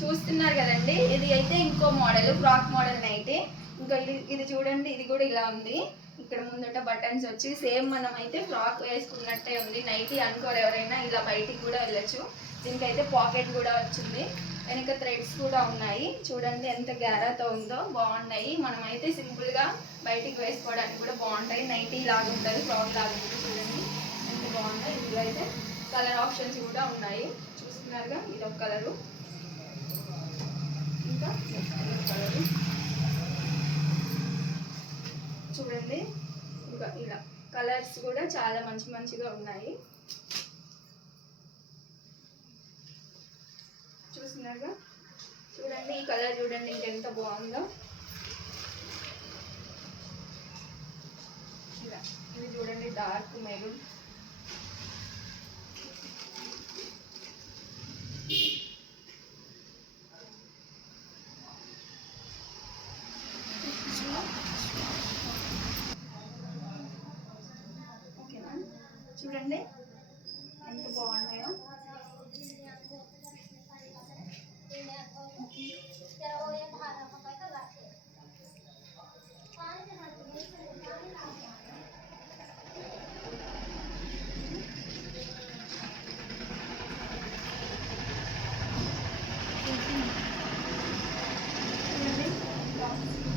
చూస్తున్నారు కదండి, ఇది అయితే ఇంకో మోడల్, ఫ్రాక్ మోడల్ నైటీ. ఇంకా ఇది చూడండి, ఇది కూడా ఇలా ఉంది. ఇక్కడ ముందట బటన్స్ వచ్చి సేమ్ మనం అయితే ఫ్రాక్ వేసుకున్నట్టే ఉంది. నైటీ అనుకోరు ఎవరైనా, ఇలా బయటికి కూడా వెళ్ళచ్చు. దీనికైతే పాకెట్ కూడా వచ్చింది, వెనక థ్రెడ్స్ కూడా ఉన్నాయి. చూడండి ఎంత గ్యారాతో ఉందో, బాగున్నాయి. మనమైతే సింపుల్గా బయటికి వేసుకోవడానికి కూడా బాగుంటాయి. నైటీ లాగా ఉంటుంది, ఫ్రాక్ లాగా ఉంటుంది. చూడండి ఎంత బాగుంటాయి. ఇందులో అయితే కలర్ ఆప్షన్స్ కూడా ఉన్నాయి, చూస్తున్నారుగా. ఇది ఒక కలరు, ఇంకా కలరు చూడండి. ఇంకా ఇలా కలర్స్ కూడా చాలా మంచిగా ఉన్నాయి, చూస్తున్నారుగా. చూడండి ఈ కలర్ చూడండి ఇంకెంత బాగుందో. ఇలా ఇది చూడండి, డార్క్ మెరూన్. చూడండి ఎంత బాగున్నాయో.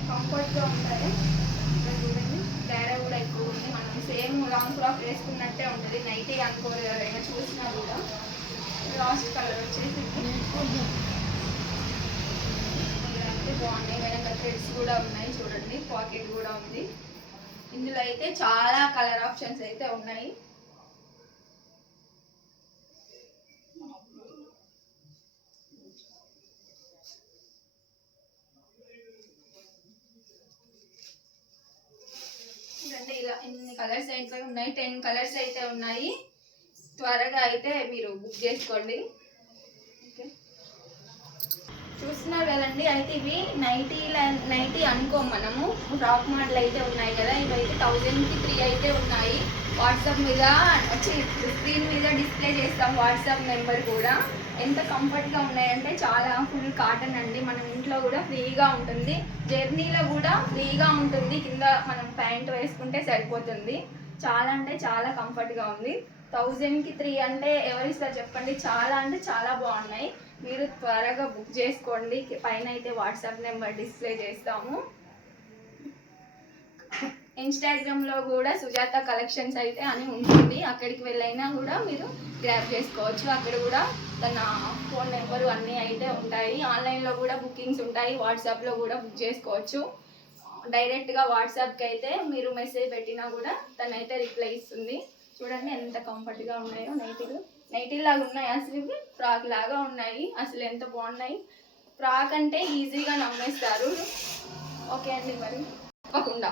కంఫర్ట్గా ఉంటాయి. ఇక్కడ చూడండి తేడా కూడా ఎక్కువ ఉంది. మనం సేమ్ లాంగ్ ఫ్రాక్ వేసుకున్నట్టే ఉంటుంది, నైటీ అనుకోరు ఎవరైనా చూసినా కూడా. లాస్ట్ కలర్ వచ్చేసి అంటే బాగున్నాయి. వెనక థ్రెడ్స్ కూడా ఉన్నాయి చూడండి, పాకెట్ కూడా ఉంది. ఇందులో అయితే చాలా కలర్ ఆప్షన్స్ అయితే ఉన్నాయి. ఇలా ఇన్ని కలర్స్ అయితే ఉన్నాయి, 10 కలర్స్ అయితే ఉన్నాయి. త్వరగా అయితే మీరు బుక్ చేసుకోండి. చూస్తున్నారు కదండి, అయితే ఇవి నైటీ అనుకోం మనము, ఫ్రాక్ మోడల్ అయితే ఉన్నాయి కదా. ఇవైతే 1000కి 3 అయితే ఉన్నాయి. వాట్సాప్ మీద వచ్చి స్క్రీన్ మీద డిస్ప్లే చేస్తాం, వాట్సాప్ నెంబర్ కూడా. ఎంత కంఫర్ట్గా ఉన్నాయంటే చాలా ఫుల్ కాటన్ అండి. మనం ఇంట్లో కూడా ఫ్రీగా ఉంటుంది, జర్నీలో కూడా ఫ్రీగా ఉంటుంది. కింద మనం ప్యాంట్ వేసుకుంటే సరిపోతుంది. చాలా అంటే చాలా కంఫర్ట్గా ఉంది. 1000కి 3 అంటే ఎవరిస్తారు చెప్పండి. చాలా అంటే చాలా బాగున్నాయి. మీరు త్వరగా బుక్ చేసుకోండి. పైన అయితే వాట్సాప్ నెంబర్ డిస్ప్లే చేస్తాము. ఇన్స్టాగ్రామ్లో కూడా సుజాత కలెక్షన్స్ అయితే అని ఉంటుంది, అక్కడికి వెళ్ళైనా కూడా మీరు గ్రాప్ చేసుకోవచ్చు. అక్కడ కూడా తన ఫోన్ నెంబరు అన్నీ అయితే ఉంటాయి. ఆన్లైన్లో కూడా బుకింగ్స్ ఉంటాయి, వాట్సాప్లో కూడా బుక్ చేసుకోవచ్చు. డైరెక్ట్గా వాట్సాప్కి అయితే మీరు మెసేజ్ పెట్టినా కూడా తనైతే రిప్లై ఇస్తుంది. చూడండి ఎంత కంఫర్ట్గా ఉన్నాయో నైటీ లాగా ఉన్నాయి. అసలు ఇవి ఫ్రాక్ లాగా ఉన్నాయి, అసలు ఎంత బాగున్నాయి. ఫ్రాక్ అంటే ఈజీగా నమ్మేస్తారు. ఓకే అండి, మరి తప్పకుండా